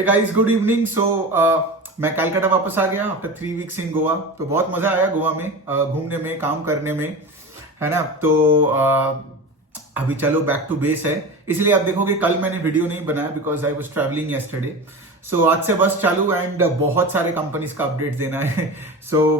Hey guys, good evening. मैं कलकत्ता वापस आ गया आफ्टर 3 वीक्स इन गोवा। तो बहुत मजा आया गोवा में घूमने में, काम करने में, है ना। तो अभी चलो बैक टू बेस है। इसलिए आप देखोगे कल मैंने वीडियो नहीं बनाया because I was travelling yesterday. So आज से बस चालू एंड बहुत सारे कंपनीज का अपडेट देना है।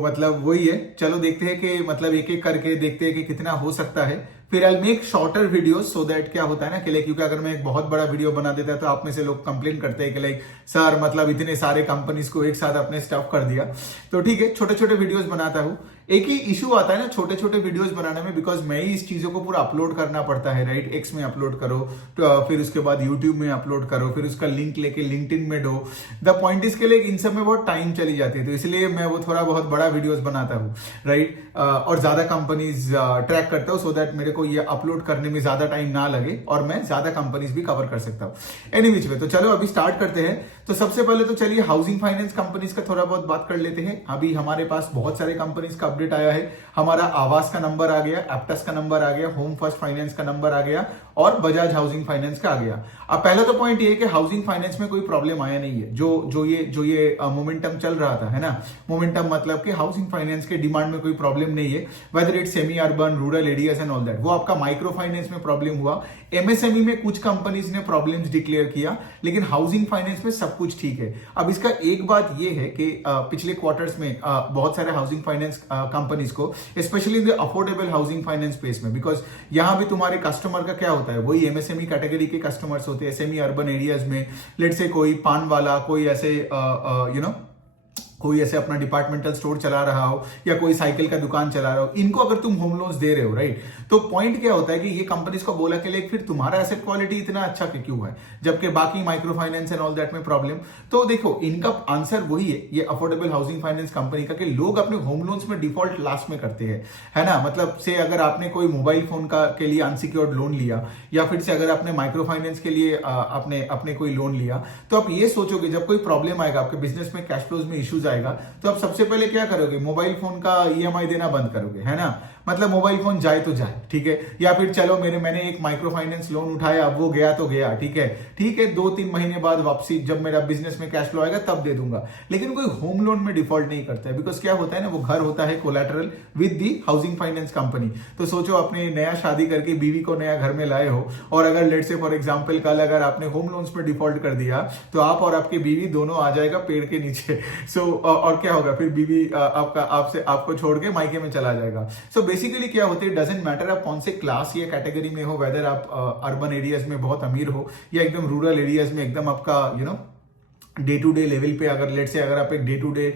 मतलब वही है, चलो देखते हैं कि मतलब एक एक करके देखते हैं कि कितना हो सकता है। फिर I make shorter videos so that क्या होता है ना कि लाइक, क्योंकि अगर मैं एक बहुत बड़ा वीडियो बना देता है तो आप में से लोग कंप्लेन करते हैं कि लाइक सर मतलब इतने सारे कंपनीज को एक साथ अपने स्टफ कर दिया। तो ठीक है, छोटे छोटे वीडियोस बनाता हूँ। एक ही इशू आता है ना छोटे छोटे वीडियोस बनाने में, बिकॉज मैं ही इस चीजों को पूरा अपलोड करना पड़ता है, राइट। एक्स में अपलोड करो, तो फिर उसके बाद यूट्यूब में अपलोड करो, फिर उसका लिंक लेके लिंक्डइन में दो। द पॉइंट इसके लिए इन सब में बहुत टाइम चली जाती है, तो इसलिए मैं वो थोड़ा बहुत बड़ा वीडियोस बनाता हूँ, राइट। और ज्यादा कंपनीज ट्रैक करता हूँ सो दैट मेरे को ये अपलोड करने में ज्यादा टाइम ना लगे और मैं ज्यादा कंपनीज भी कवर कर सकता हूँ। एनी विच वे, तो चलो अभी स्टार्ट करते हैं। तो सबसे पहले तो चलिए हाउसिंग फाइनेंस कंपनीज का थोड़ा बहुत बात कर लेते हैं। अभी हमारे पास बहुत सारे कंपनीज का अपडेट आया है। हमारा आवास का नंबर आ गया, एप्टस का नंबर आ गया, होम फर्स्ट फाइनेंस का नंबर आ गया और बजाज हाउसिंग फाइनेंस का आ गया। अब पहला तो पॉइंट ये है कि हाउसिंग फाइनेंस में कोई प्रॉब्लम आया नहीं है। जो ये मोमेंटम चल रहा था, है ना। मोमेंटम मतलब कि हाउसिंग फाइनेंस के डिमांड में कोई प्रॉब्लम नहीं है, whether it semi urban, rural areas and all that. वो आपका माइक्रो फाइनेंस में प्रॉब्लम हुआ, एमएसएमई में कुछ कंपनीज ने प्रॉब्लम्स डिक्लेयर किया, लेकिन हाउसिंग फाइनेंस में सब कुछ ठीक है। अब इसका एक बात ये है कि पिछले क्वार्टर्स में बहुत सारे हाउसिंग फाइनेंस कंपनीज को, specially in the affordable housing finance space में, बिकॉज यहां भी तुम्हारे कस्टमर का क्या होता है, वही एमएसएमई कैटेगरी के कस्टमर्स होते हैं। सेमी अर्बन एरियाज में लेट्स से कोई पान वाला, कोई ऐसे कोई ऐसे अपना डिपार्टमेंटल स्टोर चला रहा हो या कोई साइकिल का दुकान चला रहा हो, इनको अगर तुम होम लोन्स दे रहे हो, राइट। तो पॉइंट क्या होता है कि ये कंपनीज को बोला कि फिर तुम्हारा एसेट क्वालिटी इतना अच्छा क्यों है, जबकि बाकी micro finance and all that में प्रॉब्लम। तो देखो इनका आंसर वही है, ये अफोर्डेबल हाउसिंग फाइनेंस कंपनी का, कि लोग अपने होम लोन्स में डिफॉल्ट लास्ट में करते हैं, है ना। मतलब से अगर आपने कोई मोबाइल फोन का के लिए अनसिक्योर्ड लोन लिया, या फिर से अगर आपने माइक्रो फाइनेंस के लिए अपने कोई लोन लिया, तो आप ये सोचोगे जब कोई प्रॉब्लम आएगा, आपके बिजनेस में कैश फ्लोज में इश्यूज आएगा, तो आप सबसे पहले क्या करोगे, मोबाइल फोन का ईएमआई देना बंद करोगे, है ना। मतलब मोबाइल फोन जाए तो जाए, ठीक है। या फिर चलो मैंने एक माइक्रो फाइनेंस लोन उठाया, अब वो गया तो गया, ठीक है 2-3 महीने बाद वापसी, जब मेरा बिजनेस में कैश फ्लो आएगा तब दे दूंगा। लेकिन कोई होम लोन में डिफॉल्ट नहीं करता है, बिकॉज क्या होता है ना, वो घर होता है collateral with the housing finance company. तो सोचो अपने नया शादी करके बीवी को नया घर में लाए हो, और अगर लेट से फॉर एग्जाम्पल कल अगर आपने होम लोन्स में डिफॉल्ट कर दिया, तो आप और आपकी बीवी दोनों आ जाएगा पेड़ के नीचे। और क्या होगा फिर, बीवी आपको छोड़ के मायके में चला जाएगा। सो बेसिकली क्या होता है, डजंट मैटर आप कौन से क्लास या कैटेगरी में हो, वेदर आप अर्बन एरियाज में बहुत अमीर हो या एकदम रूरल एरियाज में एकदम आपका डे टू डे लेवल पे, अगर लेट से अगर आप एक डे टू डे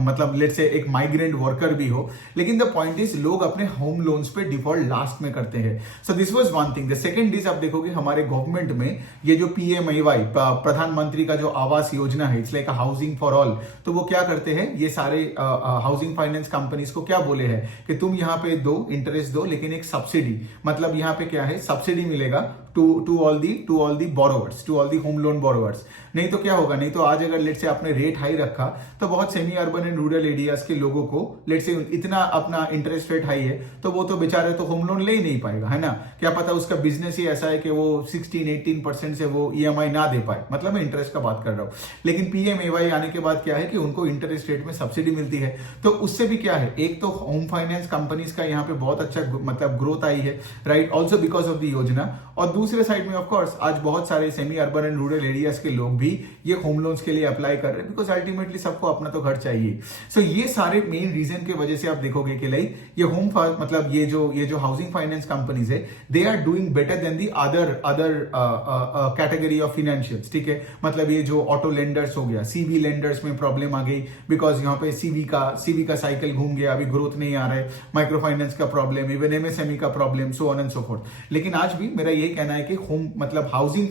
मतलब लेट से एक माइग्रेंट वर्कर भी हो, लेकिन द पॉइंट इज लोग अपने होम लोन्स पे डिफॉल्ट लास्ट में करते हैं। So this was one thing. The second is, आप देखोगे हमारे गवर्नमेंट में ये जो पीएमएवाई, प्रधानमंत्री का जो आवास योजना है, it's like housing for all. तो वो क्या करते हैं, ये सारे हाउसिंग फाइनेंस कंपनीज को क्या बोले हैं कि तुम यहाँ पे दो, इंटरेस्ट दो, लेकिन एक सब्सिडी, मतलब यहाँ पे क्या है, सब्सिडी मिलेगा to all the borrowers, to all the home loan borrowers. नहीं तो क्या होगा, नहीं तो आज अगर लेट से आपने रेट हाई रखा, तो बहुत semi urban and rural areas के लोगों को लेट से इतना अपना इंटरेस्ट रेट हाई है, तो वो तो बेचारे तो होम लोन ले ही नहीं पाएगा, है ना। क्या पता उसका बिजनेस ही ऐसा है कि वो 16-18% से वो ईएमआई ना दे पाए, मतलब मैं इंटरेस्ट का बात कर रहा हूं। लेकिन पीएमएवाई आने के बाद क्या है कि उनको इंटरेस्ट रेट में सब्सिडी मिलती है, तो उससे भी क्या है, एक तो होम फाइनेंस कंपनीज का यहाँ पे बहुत अच्छा मतलब ग्रोथ आई है, right, also because of the योजना। और दूसरे साइड में ऑफकोर्स आज बहुत सारे semi urban and rural areas के लोग भी ये होम लोन्स के लिए अप्लाई कर रहे हैं, बिकॉज अल्टीमेटली सबको अपना तो घर चाहिए। सो ये सारे मेन रीजन की वजह से आप देखोगे कि लाइक ये मतलब ये जो हाउसिंग फाइनेंस कंपनीज है, they are doing better than the other category of financials, ठीक है। मतलब ये जो ऑटो लेंडर्स हो गया, सीवी लेंडर्स में प्रॉब्लम आ गई, बिकॉज यहाँ पे सीवी का साइकिल घूम गया, अभी ग्रोथ नहीं आ रहा है, माइक्रो फाइनेंस का प्रॉब्लम, इवन एमएसएमई का problem, so on and so fourth. लेकिन आज भी मेरा ये कहना है कि मतलब हाउसिंग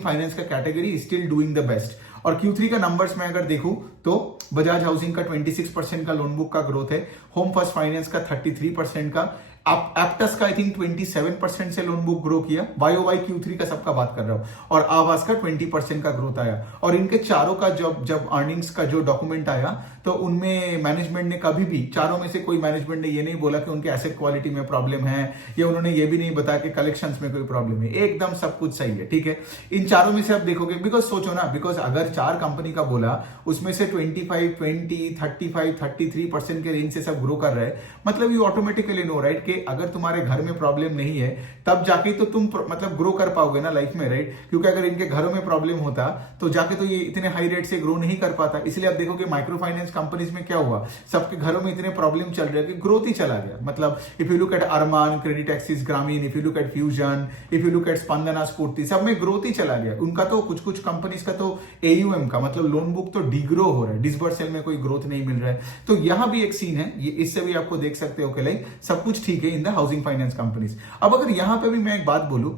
फाइनेंस का category still doing the best. और Q3 का नंबर्स में अगर देखूं तो बजाज हाउसिंग का 26% का लोन बुक का ग्रोथ है, होम फर्स्ट फाइनेंस का 33% का, एप्टस का आई थिंक 27% से लोन बुक ग्रो किया, YoY Q3 का सबका बात कर रहा हूं, और आवास का 20% का ग्रोथ आया। और इनके चारों का जब अर्निंग्स का जो डॉक्यूमेंट आया तो उनमें मैनेजमेंट ने कभी भी, चारों में से कोई मैनेजमेंट ने ये नहीं बोला कि उनके एसेट क्वालिटी में प्रॉब्लम है, या उन्होंने ये भी नहीं बताया कि कलेक्शंस में कोई प्रॉब्लम है। एकदम सब कुछ सही है, ठीक है। इन चारों में से आप देखोगे, बिकॉज सोचो ना, बिकॉज अगर 4 कंपनी का बोला उसमें से 25, 20, 35, 33% के रेंज से सब ग्रो कर रहे हैं, मतलब यू ऑटोमेटिकली नो राइट कि अगर तुम्हारे घर में प्रॉब्लम नहीं है तब जाके तो तुम मतलब ग्रो कर पाओगे ना लाइफ में, राइट। क्योंकि अगर इनके घरों में प्रॉब्लम होता तो जाके तो ये इतने हाई रेट से ग्रो नहीं कर पाता। इसलिए आप देखोगे माइक्रो फाइनेंस कंपनीज में क्या हुआ, सबके घरों में इतने प्रॉब्लम चल रहे हैं कि ग्रोथ ही चला गया। मतलब if you look at Arman, credit access Grameen, if you look at fusion, if you look at Spandana Sphoorty, सब में ग्रोथ ही चला गया। उनका तो कुछ कंपनीज का तो AUM का मतलब लोन बुक तो डिग्रो हो रहा है, डिसबर्सल में कोई ग्रोथ नहीं मिल रहा है। तो यहां भी एक सीन है, ये इससे भी आपको देख सकते हो कि लाइक सब कुछ ठीक है in the housing finance companies. अब अगर यहां पे भी मैं एक बात बोलूं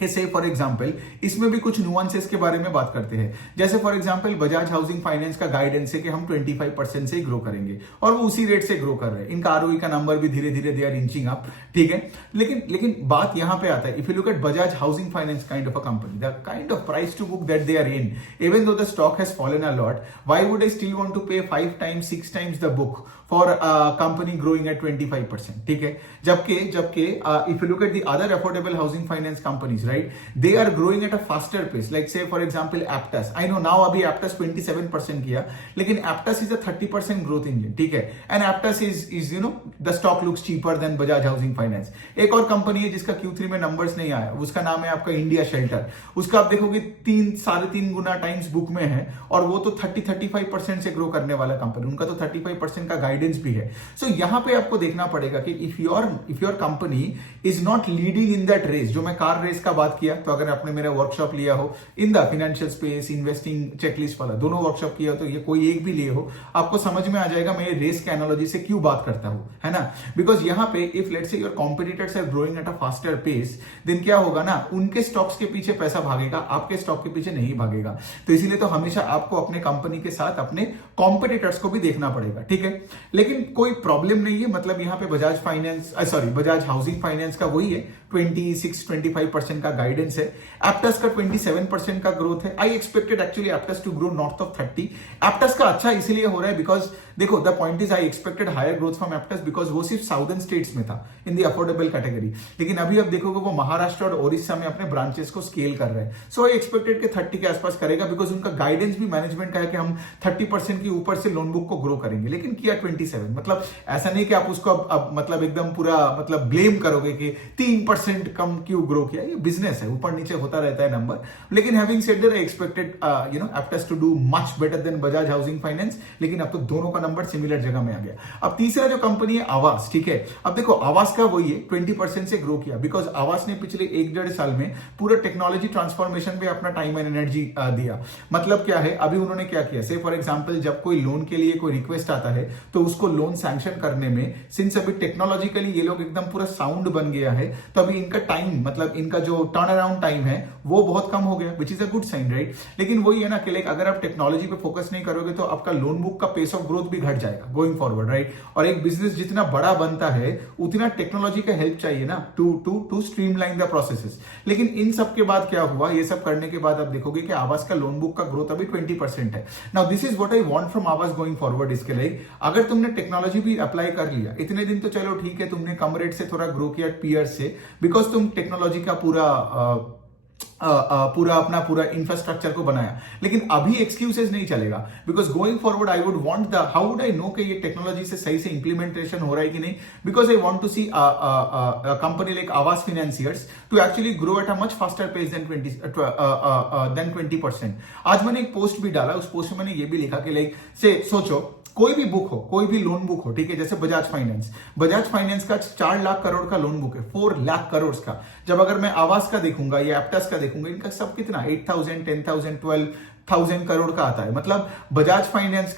कि से फॉर एग्जांपल इसमें भी कुछ नुआंसेस के बारे में बात करते हैं। जैसे for example Bajaj housing finance का गाइडेंस है कि हम 25% से ही ग्रो करेंगे, और वो उसी रेट से ग्रो कर रहे हैं। इनका ROE का नंबर भी धीरे धीरे दे आर इंचिंग अप, ठीक है। लेकिन बात यहां पे आता है, if you look at Bajaj housing finance kind of a company, the kind of price to book that they are in, even though the stock has fallen a lot, why would I still want to pay 5 times 6 times the book for company growing at 25%, ठीक है। जबकि if you look at the other affordable housing finance companies, right, they are growing at a faster pace, like say for example Aptus, I know now अभी Aptus 27% किया, लेकिन Aptus is a 30% growth engine, ठीक है। and Aptus is you know the stock looks cheaper than Bajaj Housing Finance। एक और company है जिसका Q3 में नंबर्स नहीं आया, उसका नाम है आपका इंडिया शेल्टर। उसका आप देखोगे 3.5 गुना टाइम्स बुक में है, और वो तो 35% से ग्रो करने वाला कंपनी, उनका तो 35% का गाइडेंस भी है। सो यहां पे आपको देखना पड़ेगा कि if your company is not leading in that race, जो मैं कार रेस का बात किया, तो अगर आपने मेरा वर्कशॉप लिया हो in the financial space, investing checklist वाला, दोनों वर्कशॉप किया हो, तो ये कोई एक भी लिए हो, आपको समझ में आ जाएगा मैं रेस के एनालॉजी से क्यों बात करता हूं, है ना। बिकॉज यहां पे if let's say your competitors are growing eight a faster pace, then क्या होगा ना, उनके स्टॉक्स के पीछे पैसा भागेगा, आपके स्टॉक के पीछे नहीं भागेगा। तो इसीलिए तो हमेशा आपको अपने कंपनी के साथ अपने कॉम्पिटिटर्स को भी देखना पड़ेगा, ठीक है। लेकिन कोई प्रॉब्लम नहीं है, मतलब यहां पे बजाज हाउसिंग फाइनेंस का वही है, 26-25% का गाइडेंस है। एप्टस का 27% का ग्रोथ है। I expected actually Aptus to grow north of 30। Aptus का अच्छा इसलिए हो रहा है बिकॉज देखो the point is I expected higher growth from Aptus because वो सिर्फ साउदर्न स्टेट्स में था इन द अफोर्डेबल कैटेगरी, लेकिन अभी अब देखोगे वो महाराष्ट्र और ओडिशा में अपने ब्रांचेस को स्केल कर रहे हैं। सो आई एक्सपेक्टेड कि 30 के आसपास करेगा बिकॉज उनका गाइडेंस भी मैनेजमेंट का है कि हम 30% के ऊपर से लोन बुक को ग्रो करेंगे, लेकिन किया 27। मतलब ऐसा नहीं कि आप उसको अब मतलब एकदम पूरा मतलब ब्लेम करोगे कि 3% कम क्यों ग्रो किया, ये बिजनेस है, ऊपर नीचे होता रहता है नंबर। लेकिन having said that I expected Aptus to do much better than Bajaj housing finance, लेकिन अब तो दोनों का नंबर सिमिलर जगह में आ गया। अब तीसरा जो कंपनी है आवास, ठीक है। अब देखो आवास का वही है 20% से ग्रो किया बिकॉज आवास ने पिछले 1-1.5 साल में पूरा टेक्नोलॉजी ट्रांसफॉर्मेशन पे अपना टाइम एंड एनर्जी दिया। मतलब क्या है, अभी उन्होंने क्या किया, से फॉर एग्जांपल जब कोई लोन के लिए कोई रिक्वेस्ट आता है तो उसको लोन सैंक्शन करने में सिंस अभी टेक्नोलॉजिकली ये लोग एकदम पूरा साउंड बन गया है, तो अभी इनका टाइम मतलब इनका जो टर्न अराउंड टाइम है वो बहुत कम हो गया, which is a good sign, right. लेकिन वही है ना कि अगर आप टेक्नोलॉजी पे फोकस नहीं करोगे तो आपका लोन बुक का पेस ऑफ ग्रोथ भी घट जाएगा गोइंग फॉरवर्ड, राइट। और एक बिजनेस जितना बड़ा बनता है उतना टेक्नोलॉजी का हेल्प चाहिए ना टू स्ट्रीमलाइन द प्रोसेसेस। लेकिन इन सब के बाद क्या हुआ, ये सब करने के बाद आप देखोगे कि आवास का लोन बुक का ग्रोथ अभी 20% है। Now this is what I want from आवास गोइंग फॉरवर्ड। इसके लिए अगर तुमने टेक्नोलॉजी भी अप्लाई कर लिया इतने दिन तो चलो ठीक है, तुमने कम रेट से थोड़ा ग्रो किया पीयर से बिकॉज तुम टेक्नोलॉजी का पूरा इंफ्रास्ट्रक्चर को बनाया, लेकिन अभी एक्सक्यूजेस नहीं चलेगा because going forward I would want the how would I know कि ये टेक्नोलॉजी से सही से इंप्लीमेंटेशन हो रहा है कि नहीं, because I want to see company like Aavas financiers to actually grow at a much faster pace than 20%। आज मैंने एक पोस्ट भी डाला, उस पोस्ट में मैंने ये भी लिखा कि लाइक से सोचो कोई भी बुक हो, कोई भी लोन बुक हो, ठीक है, जैसे बजाज फाइनेंस का 4 लाख करोड़ का लोन बुक है, 4 लाख करोड़ का। जब अगर मैं आवास का देखूंगा या एप्टस का देखूंगा, इनका सब कितना 8,000, 10,000, 12,000 करोड़ का आता है। मतलब बजाज फाइनेंस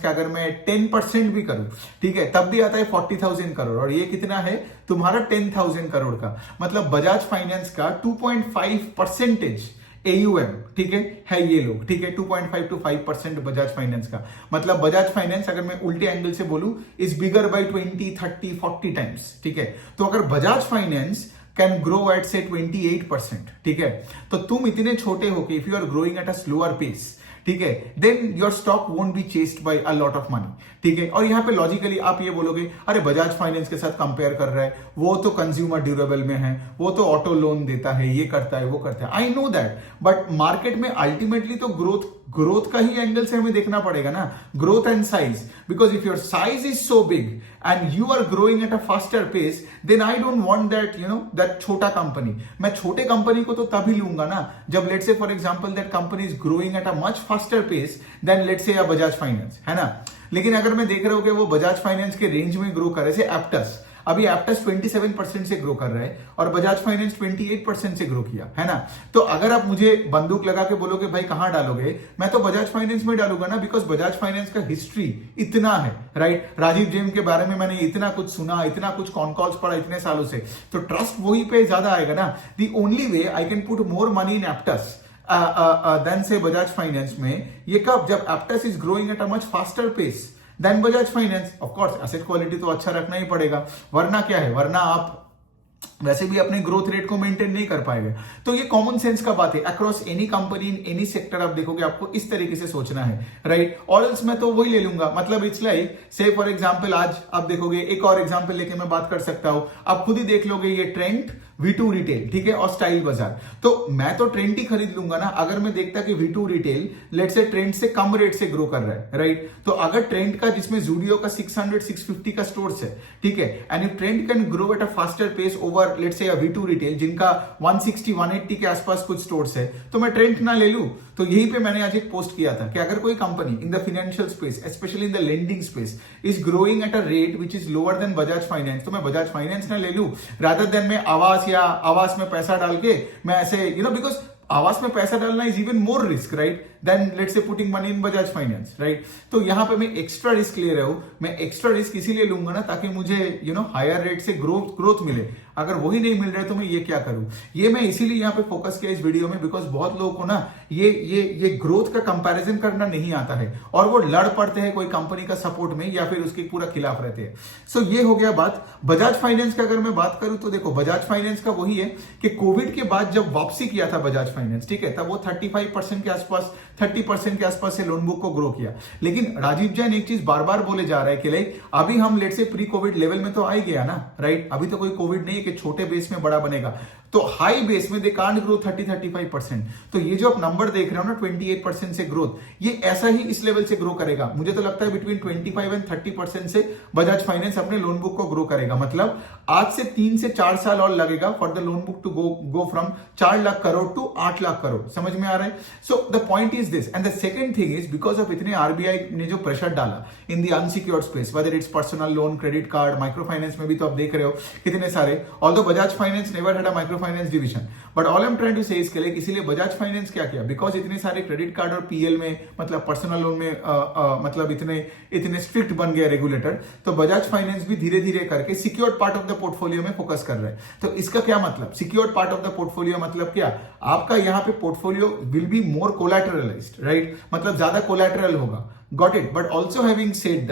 का अगर मैं 10% भी करूं, ठीक है, तब भी आता है 40,000 करोड़, और ये कितना है तुम्हारा 10,000 करोड़ का। मतलब बजाज फाइनेंस का 2.5% AUM, ठीक है ये लोग, ठीक है 2.5 to 5% बजाज फाइनेंस का। मतलब बजाज फाइनेंस अगर मैं उल्टे एंगल से बोलूं इज बिगर बाय 20, 30, 40 टाइम्स, ठीक है। तो अगर Bajaj finance can grow eight से 28%, ठीक है, तो तुम इतने छोटे हो कि if you are growing eight a slower pace, ठीक है, then your stock won't be chased by a lot of money, ठीक है। और यहां पे लॉजिकली आप ये बोलोगे अरे बजाज फाइनेंस के साथ कंपेयर कर रहा है, वो तो कंज्यूमर ड्यूरेबल में है, वो तो ऑटो लोन देता है, ये करता है वो करता है, I know that, but market में अल्टीमेटली तो ग्रोथ का ही एंगल से हमें देखना पड़ेगा ना, growth and size, because if your size is so big and you are growing eight a faster pace, then I don't want that that छोटा कंपनी। मैं छोटे कंपनी को तो तभी लूंगा ना जब let's say for example that company is growing at a much faster pace then let's say Bajaj finance, है ना। लेकिन अगर मैं देख रहा हूं कि वो बजाज फाइनेंस के रेंज में ग्रो करे, से एप्टस अभी एप्टस 27% से ग्रो कर रहा है और बजाज फाइनेंस 28% से ग्रो किया, है ना। तो अगर आप मुझे बंदूक लगा के बोलोगे भाई कहां डालोगे, मैं तो बजाज फाइनेंस में डालूंगा ना, बिकॉज बजाज फाइनेंस का हिस्ट्री इतना है, राइट। राजीव जैन के बारे में मैंने इतना कुछ सुना, इतना कुछ कॉन कॉल्स पढ़ा इतने सालों से, तो ट्रस्ट वही पे ज्यादा आएगा ना। The only way I can put more money in Aptus then say Bajaj finance में, ये कब, जब एप्टस इज growing at a much faster pace then Bajaj फाइनेंस। ऑफ कोर्स एसेट क्वालिटी तो अच्छा रखना ही पड़ेगा, वरना क्या है, वरना आप वैसे भी अपने ग्रोथ रेट को मेंटेन नहीं कर पाएंगे। तो ये कॉमन सेंस का बात है, across any company in any sector आप देखोगे आपको इस तरीके से सोचना है, राइट। और एल्स मैं तो वही ले लूंगा, मतलब इट्स लाइक से फॉर एग्जांपल आज आप देखोगे, एक और एग्जांपल लेके मैं बात कर सकता हूं, आप खुद ही देख लोगे ये ट्रेंड V2 रिटेल, ठीक है, और स्टाइल बाजार, तो मैं तो ट्रेंड ही खरीद लूंगा ना अगर मैं देखता कि V2 retail let's say trend से कम रेट से ग्रो कर रहा है, राइट। तो अगर ट्रेंड का, जिसमें जूडियो का 600-650 का स्टोर्स है, ठीक है, and if Trent can grow at a faster pace over let's say V2 retail जिनका 160-180 के आसपास कुछ स्टोर्स है, तो मैं ट्रेंड ना ले लूं। तो यहीं पे मैंने आज एक पोस्ट किया था कि अगर कोई company in the financial space, specially in the lending space, is growing at a rate which is lower than Bajaj finance, तो मैं बजाज फाइनेंस ना ले लूं, रादर देन मैं आवास में पैसा डाल के मैं ऐसे बिकॉज आवास में पैसा डालना is even more risk, right, then let's say putting money in Bajaj finance, right. तो यहां पे मैं एक्स्ट्रा रिस्क ले रहा हूं, मैं एक्स्ट्रा रिस्क इसीलिए लूंगा ना ताकि मुझे हायर रेट से ग्रोथ मिले। अगर वही नहीं मिल रहा है तो मैं ये क्या करूं, ये मैं इसीलिए यहां पे फोकस किया इस वीडियो में, बिकॉज बहुत लोगों को ना ये ग्रोथ का कंपैरिजन करना नहीं आता है और वो लड़ पड़ते हैं कोई कंपनी का सपोर्ट में या फिर उसके पूरा खिलाफ रहते हैं। सो ये हो गया बात बजाज फाइनेंस का। अगर मैं बात करूं तो देखो बजाज फाइनेंस का वही है कि कोविड के बाद जब वापसी किया था बजाज फाइनेंस, ठीक है, तब वो 35% के आसपास 30% के आसपास से लोन बुक को ग्रो किया। लेकिन राजीव जैन एक चीज बार बार बोले जा रहा है कि लाइक अभी हम let's say pre Covid level में तो आ ही गया ना, राइट। अभी तो कोई कोविड नहीं है कि छोटे बेस में बड़ा बनेगा, तो हाई बेस में दे कांट ग्रो 30-35%। तो ये जो आप नंबर देख रहे हो ना 28% से ग्रोथ, ये ऐसा ही इस लेवल से ग्रो करेगा। मुझे तो लगता है बिटवीन 25 एंड 30% से बजाज फाइनेंस अपने लोन बुक को ग्रो करेगा। मतलब आज से 3 से 4 साल और लगेगा for the loan book to go from 4 lakh crore to 8 lakh crore. समझ में आ रहा है? So the point is this, and the second thing is because of इतने आरबीआई ने जो प्रेशर डाला in the unsecured space, whether it's personal loan, credit card, micro finance में भी तो आप देख रहे हो कितने सारे, although Bajaj finance never had a micro finance division, but all I am trying to say इसके लिए इसीलिए बजाज फाइनेंस क्या किया, बिकॉज इतने सारे क्रेडिट कार्ड और पीएल में मतलब पर्सनल लोन में मतलब इतने स्ट्रिक्ट बन गए रेगुलेटर, तो बजाज फाइनेंस भी धीरे धीरे करके secured part of the portfolio में फोकस कर रहा है। तो इसका क्या मतलब, secured part of the portfolio मतलब क्या, आपका यहाँ पे portfolio will be more collateralized, right, मतलब ज्यादा कोलैटरल होगा, got it. But also having said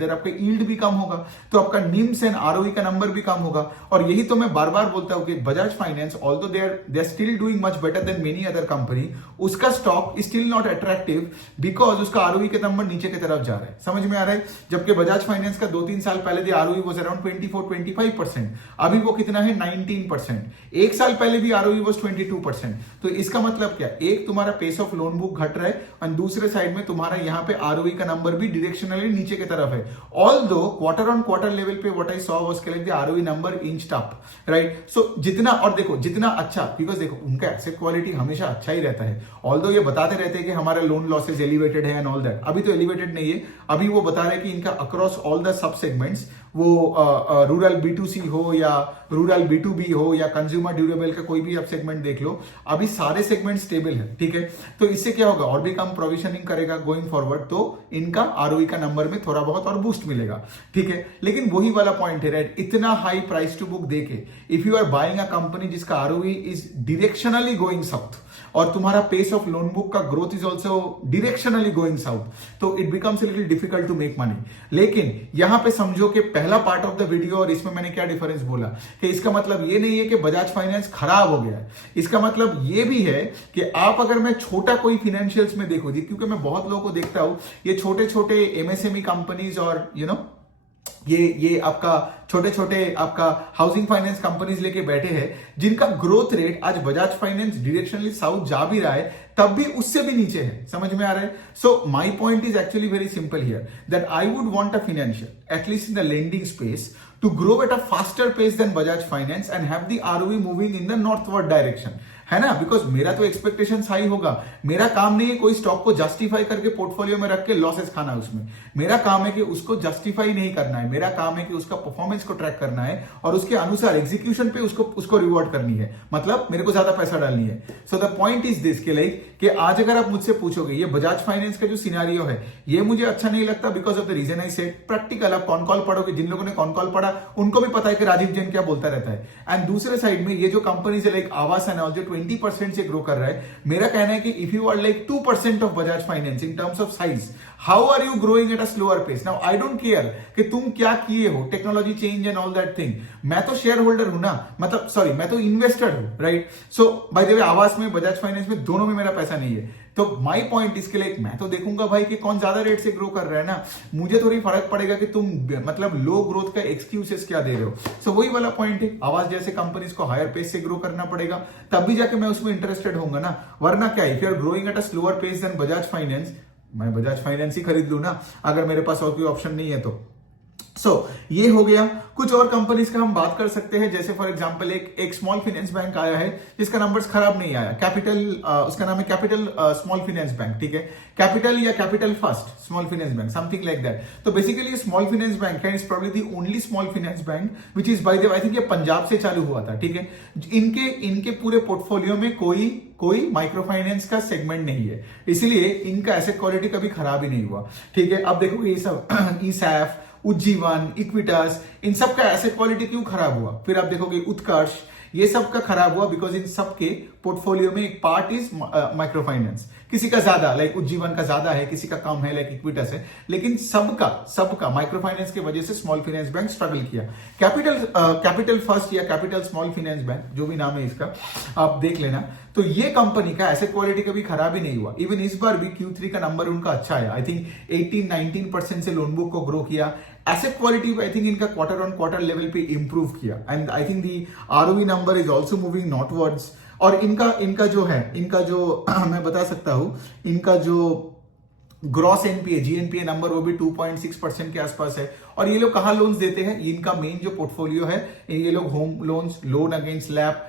that आपका यील्ड भी कम होगा, तो आपका निम्स एंड आरओई का नंबर भी कम होगा। और यही तो मैं बार बार बोलता हूं कि Bajaj finance although they are still doing much better than many other company, उसका stock is still not attractive because उसका आरओई का नंबर नीचे की तरफ जा रहा है। समझ में आ रहा है? जबकि बजाज फाइनेंस का 2-3 साल पहले दी आरओई वाज अराउंड 24-25%, अभी वो कितना है 19%। एक साल पहले भी आरओई वाज 22%। तो इसका मतलब क्या, एक तुम्हारा पेस ऑफ लोन बुक घट रहा है और दूसरे साइड में तुम्हारा यहाँ पे आरओई का नंबर भी डायरेक्शनली नीचे की तरफ है। Although quarter on quarter level पे व्हाट आई सॉ वाज के आरओई नंबर इंच्ड अप, राइट। सो जितना, और देखो जितना अच्छा, बिकॉज देखो उनका एसेट क्वालिटी हमेशा अच्छा ही रहता है, ऑल्दो ये बताते रहते हैं कि हमारा लोन लॉसेज एलिवेटेड है एंड ऑल दैट, अभी तो एलिवेटेड नहीं है, अभी वो बता रहे हैं कि इनका across all the sub segments वो रूरल B2C हो या रूरल B2B हो या कंज्यूमर ड्यूरेबल का कोई भी आप सेगमेंट देख लो, अभी सारे सेगमेंट स्टेबल है, ठीक है। तो इससे क्या होगा, और भी कम प्रोविजनिंग करेगा गोइंग फॉरवर्ड, तो इनका आरओई का नंबर में थोड़ा बहुत और बूस्ट मिलेगा, ठीक है। लेकिन वही वाला पॉइंट है, राइट, इतना हाई प्राइस टू बुक देके if you are buying a company जिसका ROE is directionally going south और तुम्हारा पेस ऑफ लोन बुक का growth is also directionally going south, तो it becomes little difficult to make money. लेकिन यहां पे समझो कि पहला पार्ट ऑफ द वीडियो और इसमें मैंने क्या डिफरेंस बोला कि इसका मतलब ये नहीं है कि बजाज फाइनेंस खराब हो गया है, इसका मतलब ये भी है कि आप अगर मैं छोटा कोई फाइनेंशियल्स में देखो जी, क्योंकि मैं बहुत लोगों को देखता हूं ये छोटे छोटे एमएसएमई कंपनीज और ये आपका छोटे छोटे आपका हाउसिंग फाइनेंस कंपनीज लेके बैठे हैं जिनका ग्रोथ रेट आज बजाज फाइनेंस डायरेक्शनली साउथ जा भी रहा है तब भी उससे भी नीचे है, समझ में आ रहा है। So my point is actually very simple here that I would want a financial at least in the lending space to grow at a faster pace than Bajaj Finance and have the ROE moving in the northward direction, है ना। Because मेरा तो expectation high होगा, मेरा काम नहीं है कोई स्टॉक को जस्टिफाई करके पोर्टफोलियो में रख के लॉसेस खाना, उसमें मेरा काम है कि उसको जस्टिफाई नहीं करना है, मेरा काम है कि उसका परफॉर्मेंस को ट्रैक करना है और उसके अनुसार एग्जीक्यूशन पे उसको रिवॉर्ड करनी है, मतलब मेरे को ज्यादा पैसा डालनी है। So the point is this कि लाइक कि आज अगर आप मुझसे पूछोगे ये बजाज फाइनेंस का जो सिनेरियो है ये मुझे अच्छा नहीं लगता because of the reason I said practical. आप कॉन कॉल पढ़ोगे, जिन लोगों ने कॉन कॉल पढ़ा उनको भी पता है कि राजीव जैन क्या बोलता रहता है। एंड दूसरे साइड में ये जो कंपनी से लाइक आवास एंड ऑल जो 20% से ग्रो कर रहा है, मेरा कहना है कि if you are like 2% of Bajaj Finance in terms of size, how are you growing eight a slower pace? Now I don't care कि तुम क्या किए हो, technology change and all that thing, मैं तो शेयर होल्डर हूं ना, मतलब सॉरी मैं तो इन्वेस्टर हूं, right. So by the way आवास में बजाज फाइनेंस में दोनों में मेरा पैसा नहीं है, तो माई पॉइंट इसके लिए मैं तो देखूंगा भाई कि कौन ज्यादा रेट से ग्रो कर रहा है ना, मुझे थोड़ी फर्क पड़ेगा कि तुम मतलब लो ग्रोथ का एक्सक्यूजेस क्या दे रहे हो। सो वही वाला पॉइंट है, आवाज जैसे कंपनीज को हायर पेस से ग्रो करना पड़ेगा तब भी जाके मैं उसमें इंटरेस्टेड होऊंगा ना, वरना क्या if you are growing eight a slower pace then Bajaj Finance, मैं बजाज फाइनेंस ही खरीद लू ना अगर मेरे पास और कोई ऑप्शन नहीं है तो। ये हो गया। कुछ और कंपनीज का हम बात कर सकते हैं, जैसे फॉर एग्जांपल एक स्मॉल फाइनेंस बैंक आया है जिसका नंबर्स खराब नहीं आया, कैपिटल, उसका नाम है कैपिटल स्मॉल फाइनेंस बैंक, ठीक है, कैपिटल या capital first small finance bank, something like that. तो बेसिकली स्मॉल फाइनेंस बैंक है, is probably the only small finance bank which is by the, I think ये पंजाब से चालू हुआ था, ठीक है। इनके पूरे पोर्टफोलियो में कोई माइक्रो फाइनेंस का सेगमेंट नहीं है, इसलिए इनका एसेट क्वालिटी कभी खराब ही नहीं हुआ, ठीक है। अब देखो ये सब ईसैफ, उज्जीवन, इक्विटास, इन सब का एसेट क्वालिटी क्यों खराब हुआ? फिर आप देखोगे उत्कर्ष, ये सब का खराब हुआ बिकॉज इन सब के पोर्टफोलियो में एक पार्ट इज माइक्रो फाइनेंस, किसी का ज्यादा लाइक उज्जीवन का ज्यादा है, किसी का कम है लाइक इक्विटास है, लेकिन सबका माइक्रो फाइनेंस की वजह से स्मॉल फाइनेंस बैंक स्ट्रगल किया। कैपिटल फर्स्ट या कैपिटल स्मॉल फाइनेंस बैंक, जो भी नाम है इसका आप देख लेना, तो ये कंपनी का एसेट क्वालिटी कभी खराब ही नहीं हुआ। इवन इस बार भी Q3 का नंबर उनका अच्छा है, आई थिंक 18-19% से लोन बुक को ग्रो किया, एसेट क्वालिटी आई थिंक इनका क्वार्टर ऑन क्वार्टर लेवल पे इंप्रूव किया, and I think the ROE number is also moving northwards. और इनका जो मैं बता सकता हूं, इनका जो ग्रॉस एनपीए जीएनपीए नंबर वो भी 2.6% के आसपास है। और ये लोग कहाँ लोन्स देते हैं? इनका मेन जो पोर्टफोलियो है, ये लोग home loans, loan against lap,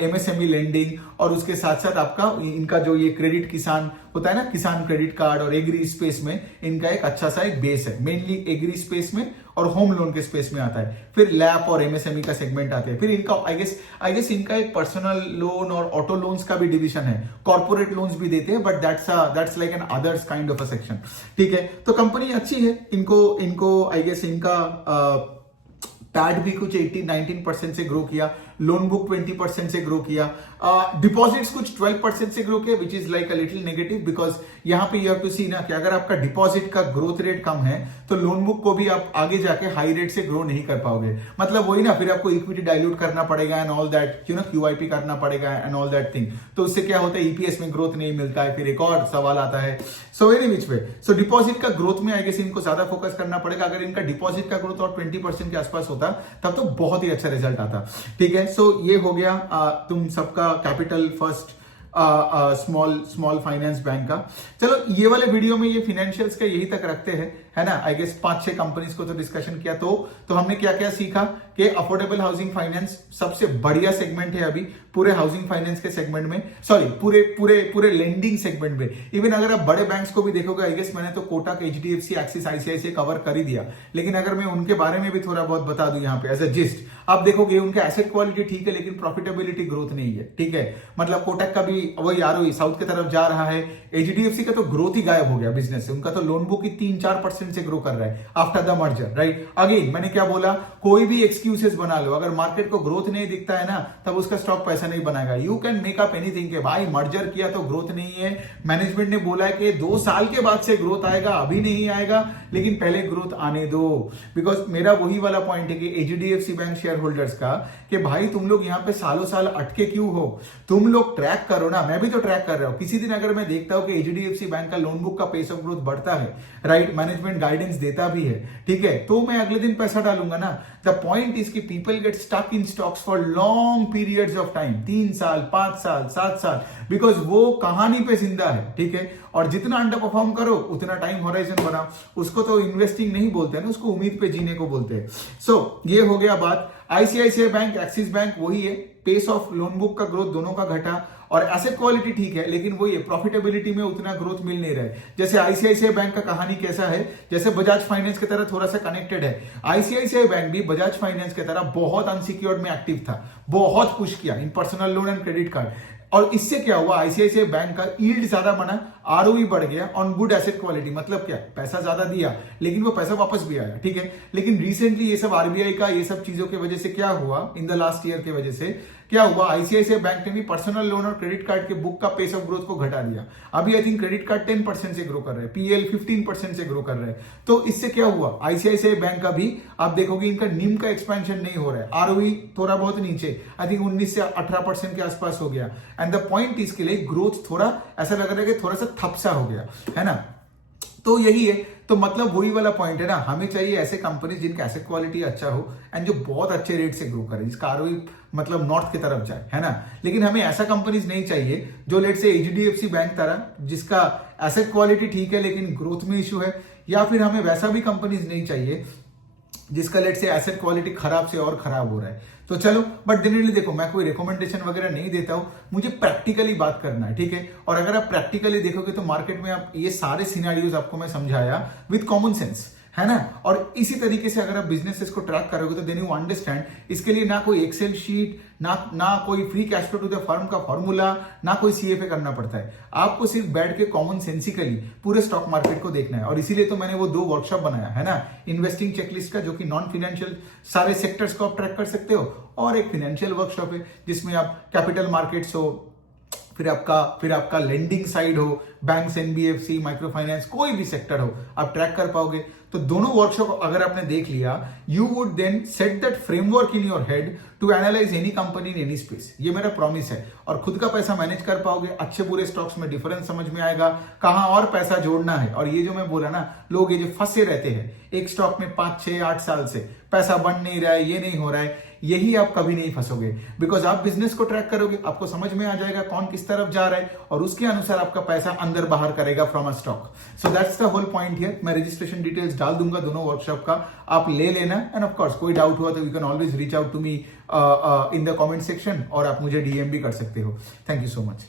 MSME lending, और उसके साथ साथ आपका इनका जो ये क्रेडिट किसान होता है ना, किसान क्रेडिट कार्ड और एग्री स्पेस में इनका एक अच्छा सा एक बेस है, मेनली एग्री स्पेस में और होम लोन के स्पेस में आता है। फिर लैप और एमएसएमई का सेगमेंट आते हैं। फिर इनका आई गेस इनका एक पर्सनल लोन और ऑटो लोन्स का भी डिवीजन है, कॉर्पोरेट लोन्स भी देते हैं, but that's like an others kind of a section, ठीक है। तो कंपनी अच्छी है, इनको आई गेस इनका पैड भी कुछ 18-19% से ग्रो किया, लोन बुक 20% से ग्रो किया, डिपॉजिट्स कुछ 12% से ग्रो किया, which is like a little negative because यहां पे यू हैव टू सी ना कि अगर आपका डिपॉजिट का ग्रोथ रेट कम है तो लोन बुक को भी आप आगे जाके हाई रेट से ग्रो नहीं कर पाओगे, मतलब वही ना, फिर आपको इक्विटी डाइल्यूट करना पड़ेगा एंड ऑल दैट, QIP करना पड़ेगा एंड ऑल दैट थिंग, तो उससे क्या होता है ईपीएस में ग्रोथ नहीं मिलता है, फिर एक और सवाल आता है। सो वेरी विच वे, सो डिपॉजिट का ग्रोथ में आई गेस इनको ज्यादा फोकस करना पड़ेगा। अगर इनका डिपॉजिट का ग्रोथ और 20% के आसपास होता तब तो बहुत ही अच्छा रिजल्ट आता, ठीक है। सो ये हो गया तुम सबका capital first small finance bank का। चलो ये वाले वीडियो में ये फाइनेंशियल्स का यही तक रखते हैं, है ना, आई गेस 5-6 कंपनीज को तो डिस्कशन किया। तो हमने क्या क्या सीखा कि अफोर्डेबल हाउसिंग फाइनेंस सबसे बढ़िया सेगमेंट है अभी पूरे हाउसिंग फाइनेंस के सेगमेंट में, सॉरी पूरे लेंडिंग सेगमेंट में। इवन अगर आप बड़े बैंक्स को भी देखोगे, आई गेस मैंने तो Kotak, HDFC, axis, ICICI cover कर ही दिया, लेकिन अगर मैं उनके बारे में भी थोड़ा बहुत बता दूं यहाँ पे एज अ जिस्ट, आप देखोगे उनके एसेट क्वालिटी ठीक है लेकिन प्रॉफिटेबिलिटी ग्रोथ नहीं है, ठीक है। मतलब कोटक का भी वही आरओई साउथ की तरफ जा रहा है, एचडीएफसी का तो ग्रोथ ही गायब हो गया बिजनेस से, उनका तो लोन बुक ही 3-4% से ग्रो कर रहा है after the merger, right. Again मैंने क्या बोला, कोई भी एक्सक्यूजेस बना लो, अगर मार्केट को ग्रोथ नहीं दिखता है ना तब उसका स्टॉक पैसा नहीं बनाएगा। You can make up anything के भाई मर्जर किया तो ग्रोथ नहीं है, मैनेजमेंट ने बोला है कि 2 साल के बाद से ग्रोथ आएगा, अभी नहीं आएगा, लेकिन पहले ग्रोथ आने दो। बिकॉज मेरा वही वाला पॉइंट है कि एचडीएफसी बैंक शेयर होल्डर्स का कि भाई तुम लोग यहाँ पे सालों साल अटके क्यों हो, तुम लोग ट्रैक करो ना, मैं भी तो ट्रैक कर रहा हूं। किसी दिन अगर मैं देखता हूं कि एचडीएफसी बैंक का लोन बुक का पेस ऑफ ग्रोथ बढ़ता है, राइट, मैनेजमेंट गाइडेंस देता भी है, ठीक है, तो मैं अगले दिन पैसा डालूंगा ना। द पॉइंट इज कि people get stuck in stocks for long periods of time, 3 साल, 5 साल, 7 साल, बिकॉज वो कहानी पे जिंदा है, ठीक है। और जितना अंडर परफॉर्म करो उतना टाइम होराइजन बनाओ, उसको तो इन्वेस्टिंग नहीं बोलते हैं ना, उसको उम्मीद पे जीने को बोलते हैं। सो ये हो गया बात। आईसीआईसीआई बैंक, एक्सिस बैंक वही है, पेस ऑफ लोन बुक का ग्रोथ दोनों का घटा, और एसेट क्वालिटी ठीक है लेकिन वही है, प्रॉफिटेबिलिटी में उतना ग्रोथ मिल नहीं रहा है। जैसे आईसीआईसीआई बैंक का कहानी कैसा है, जैसे बजाज फाइनेंस की तरह थोड़ा सा कनेक्टेड है। आईसीआईसीआई बैंक भी बजाज फाइनेंस की तरह बहुत अनसिक्योर्ड में एक्टिव था, बहुत पुश किया in personal loan and credit card, और इससे क्या हुआ, आईसीआईसीआई बैंक का यील्ड ज्यादा बना, आरओई बढ़ गया ऑन गुड एसेट क्वालिटी। मतलब क्या, पैसा ज्यादा दिया लेकिन वो पैसा वापस भी आया, ठीक है। लेकिन रिसेंटली ये सब आरबीआई का ये सब चीजों की वजह से क्या हुआ, इन द लास्ट ईयर की वजह से क्या हुआ, आईसीआईसीआई बैंक ने भी पर्सनल लोन और क्रेडिट कार्ड के बुक का पेस ऑफ ग्रोथ को घटा दिया। अभी आई थिंक क्रेडिट कार्ड 10% से ग्रो कर रहे हैं, पीएल 15% से ग्रो कर रहे हैं। तो इससे क्या हुआ, आईसीआईसीआई बैंक का भी आप देखोगे इनका निम का एक्सपेंशन नहीं हो रहा है, आरओई थोड़ा बहुत नीचे, आई थिंक 19 से 18% के आसपास हो गया। एंड द पॉइंट इसके लिए ग्रोथ थोड़ा ऐसा लग रहा है कि थोड़ा सा थपसा हो गया, है ना। तो यही है, तो मतलब वही वाला पॉइंट है ना, हमें चाहिए ऐसे कंपनी जिनका एसेट क्वालिटी अच्छा हो एंड जो बहुत अच्छे रेट से ग्रो करे, जिसका आरओई मतलब नॉर्थ की तरफ जाए, है ना। लेकिन हमें ऐसा कंपनीज नहीं चाहिए जो लेट से एचडीएफसी बैंक तरह जिसका एसेट क्वालिटी ठीक है लेकिन ग्रोथ में इशू है, या फिर हमें वैसा भी कंपनीज नहीं चाहिए जिसका लेट से एसेट क्वालिटी खराब से और खराब हो रहा है। तो चलो, बट डेफिनेटली देखो, मैं कोई रिकमेंडेशन वगैरह नहीं देता हूं, मुझे प्रैक्टिकली बात करना है, ठीक है। और अगर आप प्रैक्टिकली देखोगे तो मार्केट में आप ये सारे सिनेरियोज आपको मैं समझाया विद कॉमन सेंस, है ना। और इसी तरीके से अगर आप बिजनेसेस को ट्रैक करोगे तो देन यू अंडरस्टैंड, इसके लिए ना कोई एक्सेल शीट, ना कोई free cash flow to the firm का फॉर्मूला, ना कोई सीएफए करना पड़ता है। आपको सिर्फ बैठ के कॉमन सेंसिकली पूरे स्टॉक मार्केट को देखना है। और इसीलिए तो मैंने वो 2 वर्कशॉप बनाया है ना, इन्वेस्टिंग चेकलिस्ट का जो कि नॉन फाइनेंशियल सारे सेक्टर्स को आप ट्रैक कर सकते हो, और एक फाइनेंशियल वर्कशॉप है जिसमें आप कैपिटल मार्केट्स हो, फिर आपका लेंडिंग साइड हो, बैंक्स, एनबीएफसी, माइक्रो फाइनेंस, कोई भी सेक्टर हो आप ट्रैक कर पाओगे। तो दोनों वर्कशॉप अगर आपने देख लिया, you would then set that framework in your head to analyse any company in any space. ये मेरा प्रॉमिस है। और खुद का पैसा मैनेज कर पाओगे, अच्छे बुरे स्टॉक्स में डिफरेंस समझ में आएगा, कहां और पैसा जोड़ना है। और ये जो मैं बोला ना, लोग ये जो फंसे रहते हैं एक स्टॉक में 5, 6, 8 साल से, पैसा बन नहीं रहा है, ये नहीं हो रहा है, यही आप कभी नहीं फंसोगे। बिकॉज आप बिजनेस को ट्रैक करोगे, आपको समझ में आ जाएगा कौन किस तरफ जा रहा है, और उसके अनुसार आपका पैसा अंदर बाहर करेगा from a stock. So that's the whole point here. मैं रजिस्ट्रेशन डिटेल्स डाल दूंगा दोनों वर्कशॉप का, आप ले लेना। एंड ऑफ कोर्स कोई डाउट हुआ तो you can always reach out to me in the comment section, और आप मुझे डीएम भी कर सकते हो। Thank you so much.